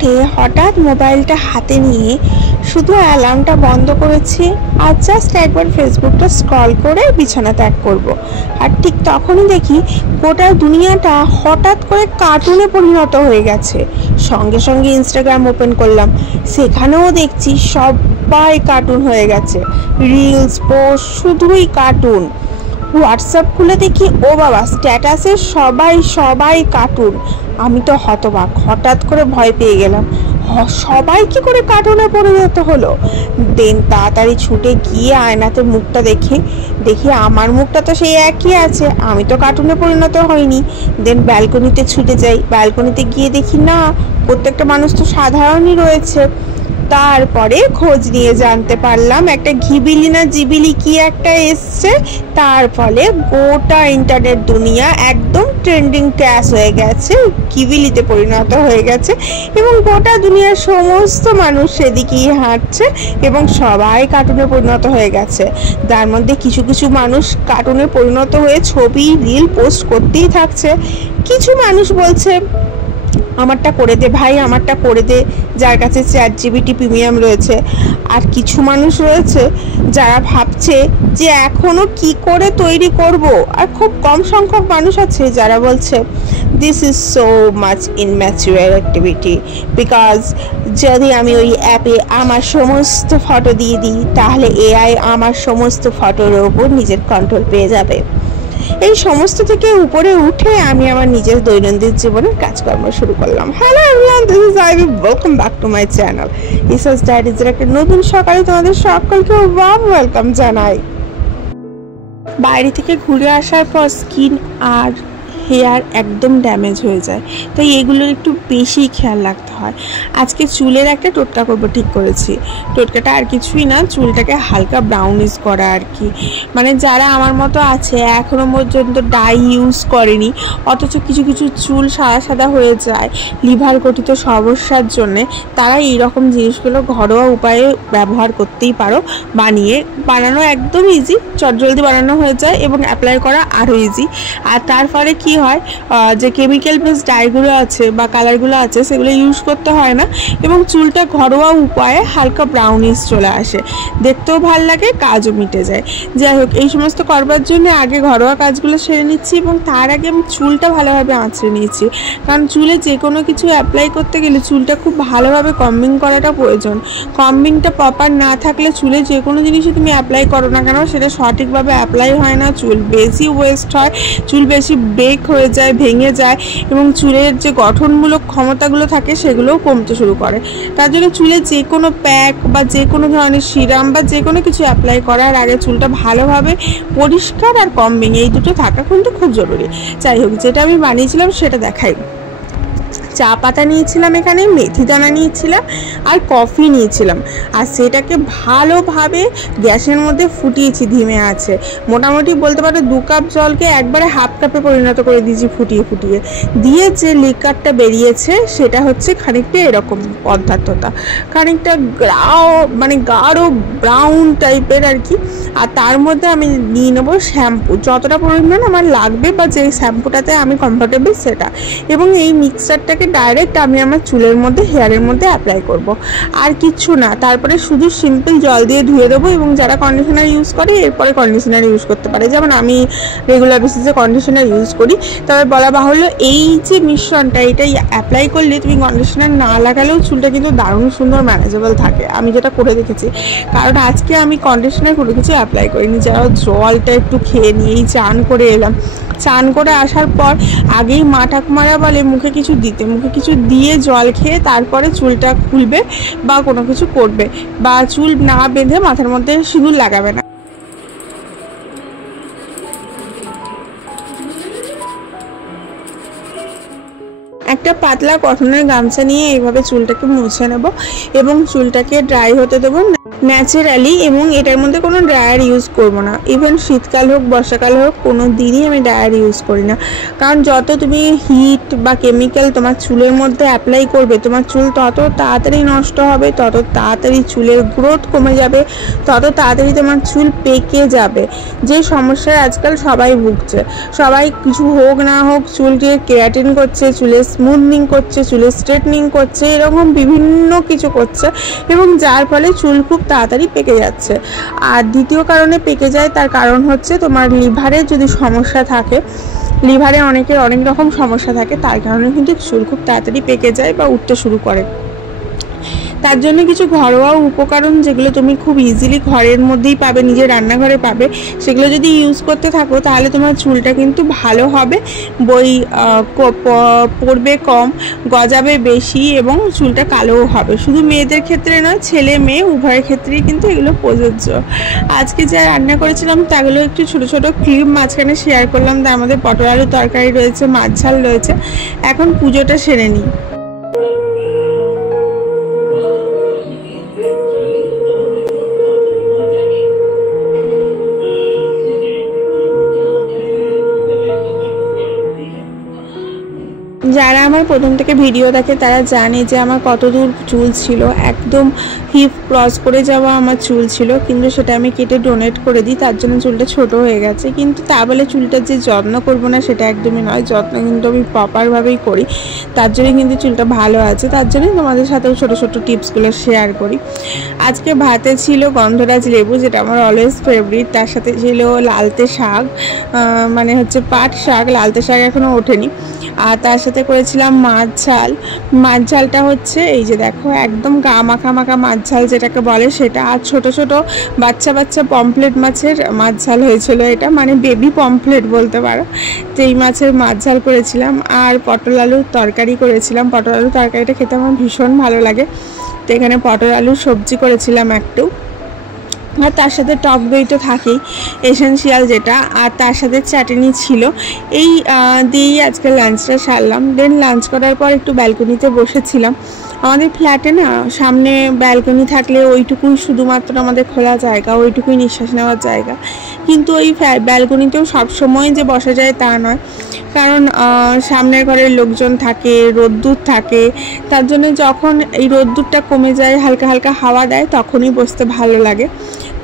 উঠে হঠাৎ মোবাইলটা হাতে নিয়ে শুধু অ্যালার্মটা বন্ধ করেছি আর জাস্ট একবার ফেসবুকটা স্ক্রল করে বিছানা ত্যাগ করব। আর ঠিক তখনই দেখি গোটা দুনিয়াটা হঠাৎ করে কার্টুনে পরিণত হয়ে গেছে। সঙ্গে সঙ্গে ইনস্টাগ্রাম ওপেন করলাম, সেখানেও দেখছি সবাই কার্টুন হয়ে গেছে। রিলস পোস্ট শুধুই কার্টুন। হোয়াটসঅ্যাপ খুলে দেখি ও বাবা, স্ট্যাটাসে সবাই কার্টুন। আমি তো হতবাক, হঠাৎ করে ভয় পেয়ে গেলাম। সবাই কি করে কার্টুনে পরিণত হলো? দেন তাড়াতাড়ি ছুটে গিয়ে আয়নাতে মুখটা দেখি আমার মুখটা তো সেই একই আছে, আমি তো কার্টুনে পরিণত হইনি। দেন ব্যালকনিতে ছুটে যাই, ব্যালকনিতে গিয়ে দেখি না, প্রত্যেকটা মানুষ তো সাধারণই রয়েছে। তারপরে খোঁজ নিয়ে জানতে পারলাম একটা ঘিবিলি না জিবিলি কি একটা এসছে, তার ফলে গোটা ইন্টারনেট দুনিয়া একদম ট্রেন্ডিং ক্যাশ হয়ে গেছে, ঘিবিলিতে পরিণত হয়ে গেছে এবং গোটা দুনিয়ার সমস্ত মানুষ সেদিকেই হাঁটছে এবং সবাই কার্টুনে পরিণত হয়ে গেছে। তার মধ্যে কিছু কিছু মানুষ কার্টুনে পরিণত হয়ে ছবি রিল পোস্ট করতেই থাকছে। কিছু মানুষ বলছে আমারটা করে দে ভাই, আমারটা করে দে, যার কাছে ChatGPT প্রিমিয়াম রয়েছে। আর কিছু মানুষ রয়েছে যারা ভাবছে যে এখনো কি করে তৈরি করব। আর খুব কম সংখ্যক মানুষ আছে যারা বলছে this is so much immature activity, because যদি আমি ওই অ্যাপে আমার সমস্ত ফটো দিয়ে দিই তাহলে AI আমার সমস্ত ফটোর ওপর নিজের কন্ট্রোল পেয়ে যাবে। এই সমস্ত থেকে উপরে উঠে আমি আমার নিজের দৈনন্দিন জীবনের কাজকর্ম শুরু করলাম। Hello everyone, this is Ivy, welcome back to my channel ইসাস ডায়েরিজের একটা নতুন সকালে তোমাদের সকলকে ওয়ার্ম ওয়েলকাম জানাই। বাইরে থেকে ঘুরে আসার পর স্কিন আর হেয়ার একদম ড্যামেজ হয়ে যায়, তাই এগুলোর একটু বেশি খেয়াল রাখতে হয়। আজকে চুলের একটা টোটকা করবো ঠিক করেছি। টোটকাটা আর কিছুই না, চুলটাকে হালকা ব্রাউনিশ করা আর কি। মানে যারা আমার মতো আছে এখনো পর্যন্ত ডাই ইউজ করেনি, অথচ কিছু কিছু চুল সাদা সাদা হয়ে যায় লিভার গঠিত সমস্যার জন্যে, তারা এইরকম জিনিসগুলো ঘরোয়া উপায়ে ব্যবহার করতেই পারো। বানানো একদম ইজি, চটজলদি বানানো হয়ে যায় এবং অ্যাপ্লাই করা আরও ইজি। আর তার ফলে কি হয়, যে কেমিক্যাল বেস ডাইগুলো আছে বা কালারগুলো আছে সেগুলো ইউজ করতে হয় না এবং চুলটা ঘরোয়া উপায়ে হালকা ব্রাউনিশ চলে আসে, দেখতেও ভাল লাগে, কাজও মিটে যায়। যাই হোক, এই সমস্ত করবার জন্য আগে ঘরোয়া কাজগুলো সেরে নিচ্ছি এবং তার আগে আমি চুলটা ভালোভাবে আঁচড়ে নিয়েছি। কারণ চুলে যে কোনো কিছু অ্যাপ্লাই করতে গেলে চুলটা খুব ভালোভাবে কম্বিং করাটা প্রয়োজন। কম্বিংটা প্রপার না থাকলে চুলে যে কোনো জিনিসই তুমি অ্যাপ্লাই করো না কেন সেটা সঠিকভাবে অ্যাপ্লাই হয় না, চুল বেশি ওয়েস্ট হয়, চুল বেশি ব্রেক হয়ে যায়, ভেঙে যায় এবং চুলের যে গঠনমূলক ক্ষমতাগুলো থাকে সেগুলোও কমতে শুরু করে। তার জন্য চুলে যে কোনো প্যাক বা যে কোনো ধরনের সিরাম বা যে কোনো কিছু অ্যাপ্লাই করার আগে চুলটা ভালোভাবে পরিষ্কার আর কম্বিং এই দুটো থাকা কিন্তু খুব জরুরি। যাই হোক, যেটা আমি বানিয়েছিলাম সেটা দেখাই। চা পাতা নিয়েছিলাম, এখানে মেথি দানা নিয়েছিলাম আর কফি নিয়েছিলাম, আর সেটাকে ভালোভাবে গ্যাসের মধ্যে ফুটিয়েছি ধিমে আছে। মোটামুটি বলতে পারো 2 কাপ জলকে একবারে হাফ কাপে পরিণত করে দিয়েছি ফুটিয়ে ফুটিয়ে। দিয়ে যে লিকারটা বেরিয়েছে সেটা হচ্ছে খানিকটা এরকম পদার্থটা, খানিকটা গাঢ় ব্রাউন টাইপের আর কি। আর তার মধ্যে আমি নিয়ে নেবো শ্যাম্পু, যতটা পরিমাণ আমার লাগবে বা যে শ্যাম্পুটাতে আমি কমফোর্টেবল সেটা, এবং এই মিক্সচারটাকে ডাইরেক্ট আমি আমার চুলের মধ্যে হেয়ারের মধ্যে অ্যাপ্লাই করব। আর কিচ্ছু না, তারপরে শুধু সিম্পল জল দিয়ে ধুয়ে দেবো এবং যারা কন্ডিশনার ইউজ করে এরপরে কন্ডিশনার ইউজ করতে পারে, যেমন আমি রেগুলার বেসিসে কন্ডিশনার ইউজ করি। তবে বলা বাহুল্য এই যে মিশ্রণটা এটা অ্যাপ্লাই করলে তুমি কন্ডিশনার না লাগালেও চুলটা কিন্তু দারুণ সুন্দর ম্যানেজেবল থাকে, আমি যেটা করে দেখেছি। কারণ আজকে আমি কন্ডিশনার কোনো কিছু অ্যাপ্লাই করিনি, যারা জলটা একটু খেয়ে নিয়েই চান করে এলাম। চান করে আসার পর আগেই মা ঠাকুমারা বলে মুখে কিছু দিতে, মুখে কিছু দিয়ে জল খেয়ে তারপরে চুলটা খুলবে বা কোনো কিছু করবে, বা চুল না বেঁধে মাথার মধ্যে সিঁদুর লাগাবে না। একটা পাতলা কটনের গামছা নিয়ে এইভাবে চুলটাকে মুছে নেব এবং চুলটাকে ড্রাই হতে দেবো। ন্যাচারালি, এবং এটার মধ্যে কোনো ড্রায়ার ইউজ করব না। ইভেন শীতকাল হোক বর্ষাকাল হোক কোনো দিনই আমি ড্রায়ার ইউজ করি না, কারণ যত তুমি হিট বা কেমিক্যাল তোমার চুলের মধ্যে অ্যাপ্লাই করবে তোমার চুল তত তাড়াতাড়ি নষ্ট হবে, তত তাড়াতাড়ি চুলের গ্রোথ কমে যাবে, তত তাড়াতাড়ি তোমার চুল পেকে যাবে। যে সমস্যায় আজকাল সবাই ভুগছে, সবাই কিছু হোক না হোক চুলকে কেরাটিন করছে, চুলের স্মুথনিং করছে, চুলের স্ট্রেটনিং করছে, এরকম বিভিন্ন কিছু করছে, এবং যার ফলে চুল খুব তাড়াতাড়ি পেকে যাচ্ছে। আর দ্বিতীয় কারণে পেকে যায়, তার কারণ হচ্ছে তোমার লিভারের যদি সমস্যা থাকে, লিভারে অনেকের অনেক রকম সমস্যা থাকে, তার কারণে কিন্তু চুল খুব তাড়াতাড়ি পেকে যায় বা উঠতে শুরু করে। তার জন্য কিছু ঘরোয়া উপকরণ যেগুলো তুমি খুব ইজিলি ঘরের মধ্যেই পাবে, নিজের রান্নাঘরে পাবে, সেগুলো যদি ইউজ করতে থাকো তাহলে তোমার চুলটা কিন্তু ভালো হবে, পড়বে কম, গজাবে বেশি, এবং চুলটা কালোও হবে। শুধু মেয়েদের ক্ষেত্রে নয়, ছেলে মেয়ে উভয়ের ক্ষেত্রেই কিন্তু এগুলো প্রযোজ্য। আজকে যা রান্না করেছিলাম তাগুলো একটু ছোট ছোট ক্লিপ মাঝখানে শেয়ার করলাম। তার মধ্যে পটল আলু তরকারি রয়েছে, মাছ ঝাল রয়েছে। এখন পুজোটা সেরে নিই। যারা আমার প্রথম থেকে ভিডিও দেখে তারা জানে যে আমার কত দূর চুল ছিল, একদম হিপ ক্রস করে যাওয়া আমার চুল ছিল, কিন্তু সেটা আমি কেটে ডোনেট করে দিই, তার জন্য চুলটা ছোট হয়ে গেছে। কিন্তু তা বলে চুলটা যে যত্ন করব না সেটা একদমই নয়, যত্ন কিন্তু আমি প্রপারভাবেই করি, তার জন্যই কিন্তু চুলটা ভালো আছে। তার জন্যই তোমাদের সাথেও ছোটো ছোটো টিপসগুলো শেয়ার করি। আজকে ভাতে ছিল গন্ধরাজ লেবু, যেটা আমার অলওয়েজ ফেভারিট, তার সাথে ছিল লালতে শাক, মানে হচ্ছে পাট শাক, লালতে শাক এখনও ওঠেনি, আর তার সাথে করেছিলাম মাছ ঝাল। মাছ ঝালটা হচ্ছে এই যে দেখো, একদম গা মাখা মাখা মাছ ঝাল যেটাকে বলে সেটা, আর ছোট ছোট বাচ্চা বাচ্চা পমফ্লেট মাছের মাছ ঝাল হয়েছিল, এটা মানে বেবি পমফ্লেট বলতে পারো। তো এই মাছের মাছ ঝাল করেছিলাম, আর পটল আলুর তরকারি করেছিলাম। পটল আলুর তরকারিটা খেতে আমার ভীষণ ভালো লাগে, তো এখানে পটল আলুর সবজি করেছিলাম একটু, আর তার সাথে টক দই তো থাকেই এসেনশিয়াল যেটা, আর তার সাথে চাটনি ছিল। এই দিয়েই আজকে লাঞ্চটা সারলাম। দেন লাঞ্চ করার পর একটু ব্যালকনিতে বসেছিলাম। আমাদের ফ্ল্যাটে না সামনে ব্যালকনি থাকলে ওইটুকুই শুধুমাত্র আমাদের খোলা জায়গা, ওইটুকুই নিঃশ্বাস নেওয়ার জায়গা, কিন্তু ওই ব্যালকনিতেও সবসময় যে বসা যায় তা নয়, কারণ সামনের ঘরের লোকজন থাকে, রোদ্দুর থাকে, তার জন্য যখন এই রোদ্দুরটা কমে যায়, হালকা হালকা হাওয়া দেয়, তখনই বসতে ভালো লাগে।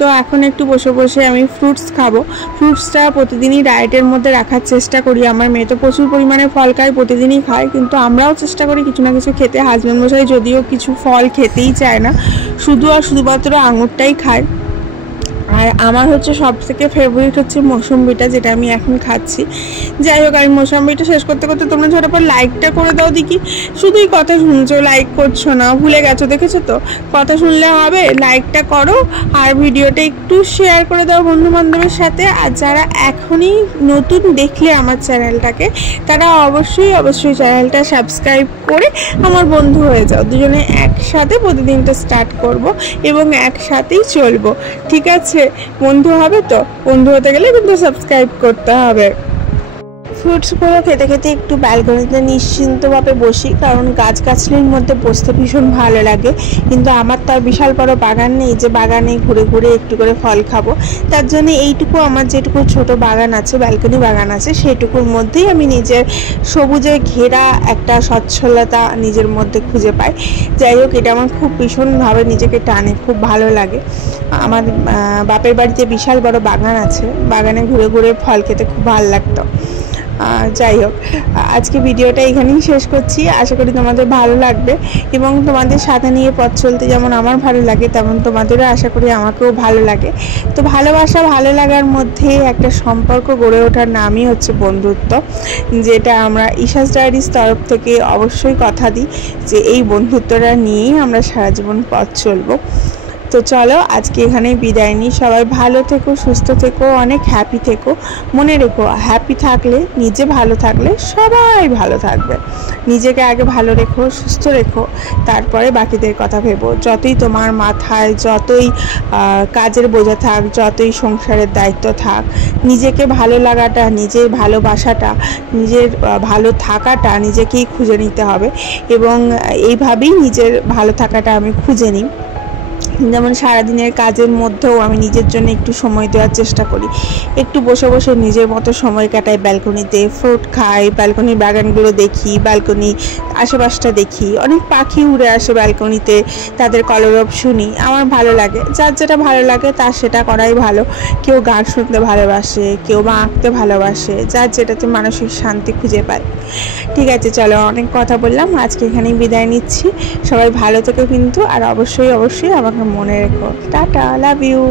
তো এখন একটু বসে বসে আমি ফ্রুটস খাবো। ফ্রুটসটা প্রতিদিনই ডায়েটের মধ্যে রাখার চেষ্টা করি। আমার মেয়ে তো প্রচুর পরিমাণে ফল খায়, প্রতিদিনই খায়, কিন্তু আমরাও চেষ্টা করি কিছু না কিছু খেতে। হাজব্যান্ড মশাই যদিও কিছু ফল খেতেই চায় না, শুধুমাত্র আঙুরটাই খায়। আর আমার হচ্ছে সব থেকে ফেভারিট হচ্ছে মৌসম্বিটা, যেটা আমি এখন খাচ্ছি। যাই হোক, আমি মৌসম্বিটা শেষ করতে করতে তোমরা ঝটপট লাইকটা করে দাও দেখি। শুধুই কথা শুনছো, লাইক করছো না, ভুলে গেছো, দেখেছো তো? কথা শুনলে হবে, লাইকটা করো, আর ভিডিওটা একটু শেয়ার করে দাও বন্ধু বান্ধবের সাথে। আর যারা এখনই নতুন দেখলে আমার চ্যানেলটাকে, তারা অবশ্যই চ্যানেলটা সাবস্ক্রাইব করে আমার বন্ধু হয়ে যাও। দুজনে একসাথে প্রতিদিনটা স্টার্ট করব এবং একসাথেই চলবো, ঠিক আছে? বন্ধু হবে তো? বন্ধু হতে গেলে কিন্তু সাবস্ক্রাইব করতে হবে। ফ্রুটসগুলো খেতে খেতে একটু ব্যালকনিতে নিশ্চিন্তভাবে বসি, কারণ গাছগাছালির মধ্যে বসতে ভীষণ ভালো লাগে। কিন্তু আমার তো আর বিশাল বড় বাগান নেই যে বাগানে ঘুরে ঘুরে একটু করে ফল খাবো। তার জন্য এইটুকু আমার যেটুকু ছোট বাগান আছে, ব্যালকনি বাগান আছে, সেইটুকুর মধ্যেই আমি নিজের সবুজে ঘেরা একটা স্বচ্ছলতা নিজের মধ্যে খুঁজে পাই। যাই হোক, এটা আমার খুব ভীষণভাবে নিজেকে টানে, খুব ভালো লাগে। আমার বাপের বাড়িতে বিশাল বড় বাগান আছে, বাগানে ঘুরে ঘুরে ফল খেতে খুব ভালো লাগতো। যাই হোক, আজকে ভিডিওটা এখানেই শেষ করছি। আশা করি তোমাদের ভালো লাগবে, এবং তোমাদের সাথে নিয়ে পথ চলতে যেমন আমার ভালো লাগে, তেমন তোমাদেরও আশা করি আমাকেও ভালো লাগে। তো ভালোবাসা, ভালো লাগার মধ্যে একটা সম্পর্ক গড়ে ওঠার নামই হচ্ছে বন্ধুত্ব, যেটা আমরা ইশাস ডায়েরিজ তরফ থেকে অবশ্যই কথা দিই যে এই বন্ধুত্বটা নিয়েই আমরা সারা জীবন পথ চলবো। তো চলো, আজকে এখানেই বিদায় নিই। সবাই ভালো থেকো, সুস্থ থেকো, অনেক হ্যাপি থেকো। মনে রেখো, হ্যাপি থাকলে, নিজে ভালো থাকলে সবাই ভালো থাকবে। নিজেকে আগে ভালো রেখো, সুস্থ রেখো, তারপরে বাকিদের কথা ভেবো। যতই তোমার মাথায় যতই কাজের বোঝা থাক, যতই সংসারের দায়িত্ব থাক, নিজেকে ভালো লাগাটা, নিজের ভালোবাসাটা, নিজের ভালো থাকাটা নিজেকেই খুঁজে নিতে হবে, এবং এইভাবেই নিজের ভালো থাকাটা আমি খুঁজে নিই। যেমন সারাদিনের কাজের মধ্যেও আমি নিজের জন্য একটু সময় দেওয়ার চেষ্টা করি, একটু বসে বসে নিজের মতো সময় কাটাই ব্যালকনিতে, ফ্রুট খাই, ব্যালকনির বাগানগুলো দেখি, ব্যালকনি আশেপাশটা দেখি, অনেক পাখি উড়ে আসে ব্যালকনিতে, তাদের কলরব শুনি, আমার ভালো লাগে। যার যেটা ভালো লাগে তার সেটা করাই ভালো। কেউ গান শুনতে ভালোবাসে, কেউ বা আঁকতে ভালোবাসে, যার যেটাতে মানসিক শান্তি খুঁজে পায়। ঠিক আছে, চলো অনেক কথা বললাম, আজকে এখানেই বিদায় নিচ্ছি। সবাই ভালো থেকো কিন্তু, আর অবশ্যই অবশ্যই আমাকে মনে রেখো। Tata, love you.